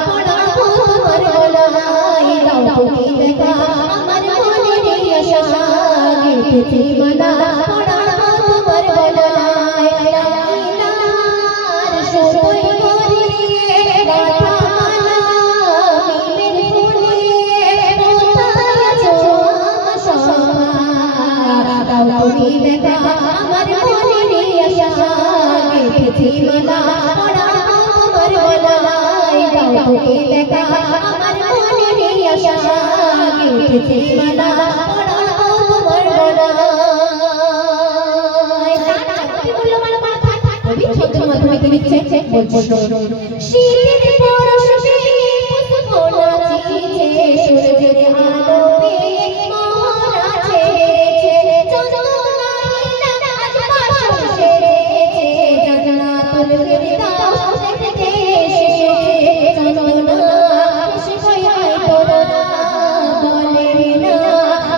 পড়াবো তোমার গলায় দাও তুমি দেখা আমার মনের আশা গেঁথেছি মালা পড়াবো তোমার গলায় লাইলার সুতোয় গড়িয়ে গাঁথা মালা মিমের ফুলে কোথায় আছো আমার সোনা দাও তুমি দেখা আমার মনের আশা গেঁথেছি মালা পড়াবো তোমার গলায় দাও তুমি দেখা আমার মনের আশা গেঁথেছি মালা পড়াবো তোমার গলায় কবি ছন্দের মাধ্যমে কি লিখছে বলছো শীতের পরশে পুষ্প নাচিছে সূর্যের আলো পেয়ে মন ছেড়েছে চন্দনাইলা আজ বাসর সেরেছে জান্নাতুল ফেরদাউস দেখতে এসেছে চন্দনা এসে কই আয় তোরা বলে না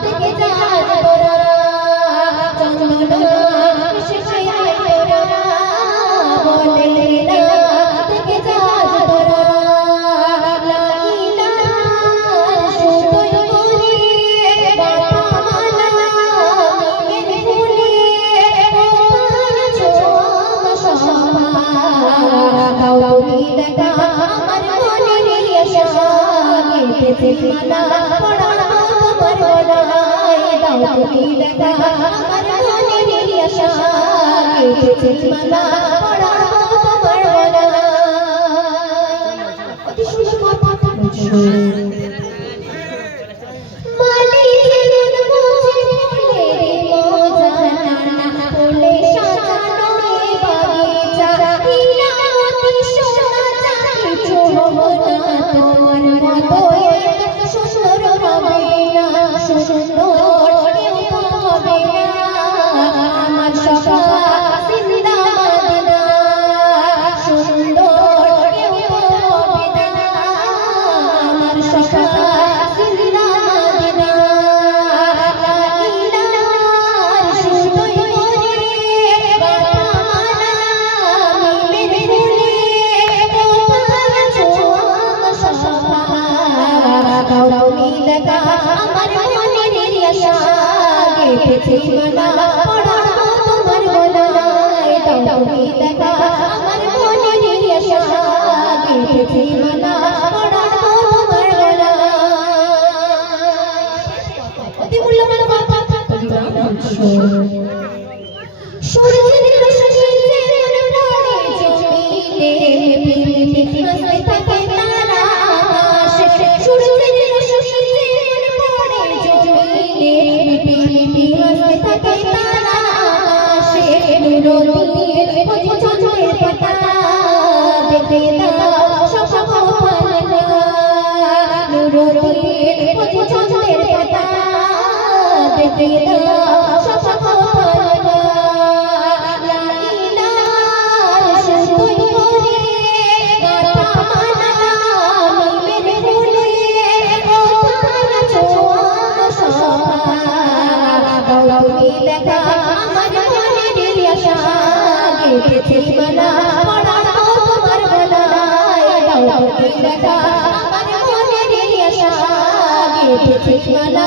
থেকে যা তোরা চন্দনা এসে কই আয় তোরা বলে না থেকে যা তোরা লাইলার সুতোয় গড়িয়ে গাঁথা মালা মিমের ফুলে কোথায় আছো আমার সোনা দাও তুমি দেখা আমার মনের আশা গেঁথেছি মালা পড়াবো তোমার গলায় দাও তুমি দেখা আমার মনের আশা গেঁথেছি মালা পড়াবো তোমার গলায় অতি সুন্দর কথা বলছো মালিকের বুঝে ফুলের মজা নানা ফুলে সাজানো এই বাগিচা হীরামতি সোনা চাঁদি চুম্বনা তোমার মতো এত সুন্দর হবে না সুন্দর কেউ তো হবে না আমার সখা জিন্দা মদিনা সুন্দর কেউ তো হবে না আমার সখা জিন্দা মদিনা লাইলার সুতোয় গড়িয়ে গাঁথা মালা মিমের ফুলে কোথায় আছো আমার সোনা দাও তুমি দেখা আমার মনের আশা গেঁথেছি মালা পড়াবো তোমার গলায় দাও তুমি দেখা আমার মনের আশা গেঁথেছি মালা পড়াবো তোমার গলায় অতি মূল্যবান কথা কবিরা বলছো সূর্যের রশ্মি যেমন পড়ে জমিনে মিটি হাসতে থাকে তারা আকাশে সূর্যের রশ্মি যেমন পড়ে জমিনে মিটি হাসতে থাকে তারা আকাশে নূর দিয়ে চন্দ্রের পাতা দেখে দাও সব পালকা নূর দিয়ে চন্দ্রের পাতা দেখে দাও সব পালকা লাইলার সুতোয় গড়িয়ে গাঁথা মালা মিমের ফুলে কোথায় আছো আমার সোনা দাও তুমি দেখা আমার মনের আশা গেঁথেছি মালা পড়াবো তোমার গলায় দাও তুমি দেখা আমার মনের আশা গেঁথেছি মালা